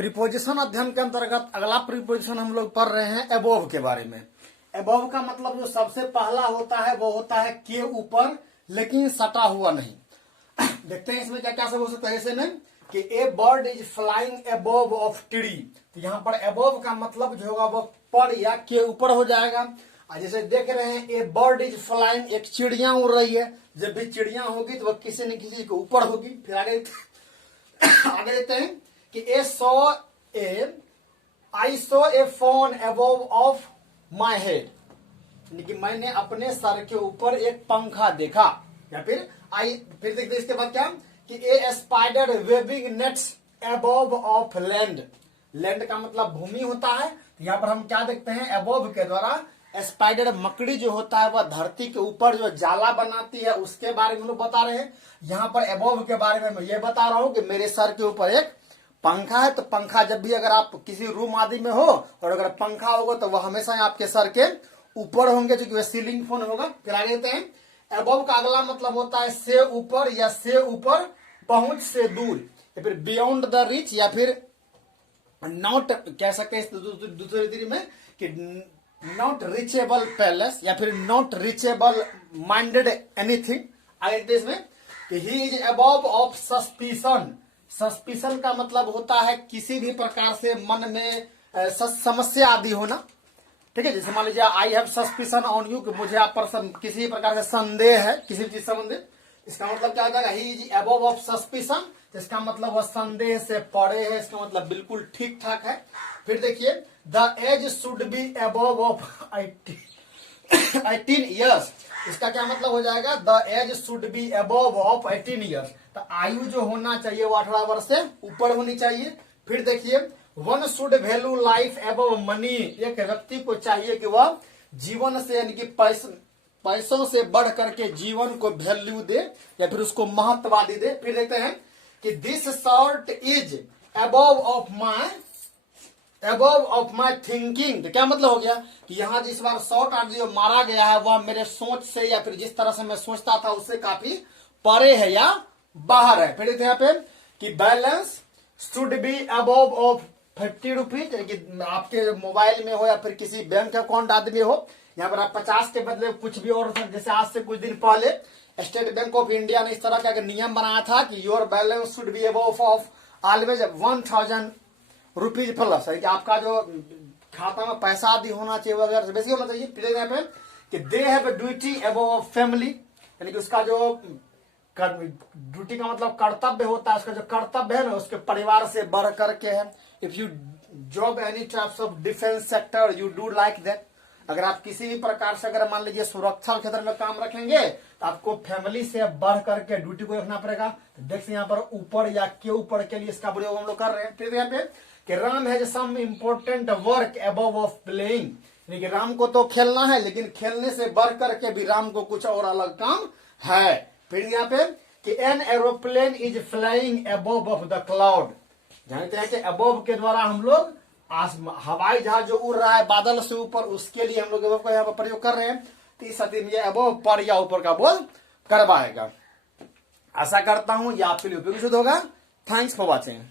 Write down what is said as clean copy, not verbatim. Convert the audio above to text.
Preposition अध्ययन के अंतर्गत अगला प्रीपोजिशन हम लोग पढ़ रहे हैं एबोव के बारे में। एबोव का मतलब जो सबसे पहला होता है वो होता है के ऊपर, लेकिन सटा हुआ नहीं। देखते हैं इसमें क्या क्या सब हो सकता है। ऐसे में कि a bird is flying above of tree, तो यहाँ पर एबोव का मतलब जो होगा वो पर या के ऊपर हो जाएगा। जैसे देख रहे हैं ए बर्ड इज फ्लाइंग, एक चिड़िया उड़ रही है। जब भी चिड़िया होगी तो वह किसी न किसी के ऊपर होगी। फिर आगे आगे देते हैं कि I saw a phone above of my head, यानी कि मैंने अपने सर के ऊपर एक पंखा देखा। या फिर फिर देखते इसके बाद क्या कि a spider webbing nets above of land. Land का मतलब भूमि होता है। तो यहाँ पर हम क्या देखते हैं, अबव के द्वारा स्पाइडर मकड़ी जो होता है वह धरती के ऊपर जो जाला बनाती है उसके बारे में हम लोग बता रहे हैं। यहाँ पर एबोव के बारे में मैं ये बता रहा हूं कि मेरे सर के ऊपर एक पंखा है। तो पंखा जब भी अगर आप किसी रूम आदि में हो और अगर पंखा होगा तो वह हमेशा आपके सर के ऊपर होंगे, क्योंकि वह सीलिंग फैन होगा। फिर आगे देते हैं एबोव का अगला मतलब होता है से ऊपर या से ऊपर, पहुंच से दूर, या फिर बियॉन्ड द रिच, या फिर नॉट कह सकते हैं दूसरे तरीके में कि नॉट रीचेबल पैलेस, या फिर नॉट रीचेबल माइंडेड एनीथिंग। आगे देश में he is above of suspicion. Suspicion का मतलब होता है किसी भी प्रकार से मन में समस्या आदि होना। ठीक है, जैसे मान लीजिए I have suspicion on you, कि मुझे आप पर किसी प्रकार से संदेह है किसी चीज संबंधित। इसका मतलब क्या हो जाएगा, he is above of suspicion. इसका मतलब वह संदेह से परे है, इसका मतलब बिल्कुल ठीक ठाक है। फिर देखिए the age should be above of 18 years. इसका क्या मतलब हो जाएगा, the age should be above of 18 years. तो आयु जो होना चाहिए वो 18 वर्ष से ऊपर होनी चाहिए। फिर देखिए one should value life above money. एक व्यक्ति को चाहिए कि वह जीवन से यानी कि पैसों से बढ़ करके जीवन को वैल्यू दे या फिर उसको महत्वादी दे। फिर देखते हैं कि this shirt is above of my thinking. तो क्या मतलब हो गया कि यहाँ जिस बार शॉर्ट आदि जो मारा गया है वह मेरे सोच से या फिर जिस तरह से मैं सोचता था उससे काफी परे है या बाहर है। फिर देखते हैं यहाँ पे कि balance should be above of 50 rupees, कि आपके मोबाइल में हो या फिर किसी बैंक अकाउंट आदि में हो। यहाँ पर आप 50 के बदले कुछ भी और, जैसे आज से कुछ दिन पहले स्टेट बैंक ऑफ इंडिया ने इस तरह का नियम बनाया था कि your balance should be above of always 1000 rupees plus, है कि आपका जो खाता में पैसा आदि होना चाहिए वगैरह बेसी होना चाहिए। फिर यहाँ पे कि they have duty above of family, यानी कि उसका जो ड्यूटी का मतलब कर्तव्य होता है, उसका जो कर्तव्य है ना उसके परिवार से बढ़ करके है। If you job any types of defence sector you do like that. अगर आप किसी भी प्रकार से अगर मान लीजिए सुरक्षा क्षेत्र में काम रखेंगे तो आपको फैमिली से बढ़ करके ड्यूटी को रखना पड़ेगा। तो देखिए यहाँ पर ऊपर या के ऊपर के लिए इसका प्रयोग हम लोग कर रहे हैं। फिर यहाँ पे कि Ram has some important work above of playing, यानी कि राम को तो खेलना है लेकिन खेलने से बढ़ करके भी राम को कुछ और अलग काम है। फिर यहाँ पे कि an aeroplane is flying above of the cloud. जानते हैं कि अबव के द्वारा हम लोग हवाई जहाज जो उड़ रहा है बादल से ऊपर, उसके लिए हम लोग अबव का यहाँ पर प्रयोग कर रहे हैं। तो इस स्थिति में अबव पर या ऊपर का बोल करवाएगा। आशा करता हूं ये आपके लिए उपयोगी होगा। Thanks for watching.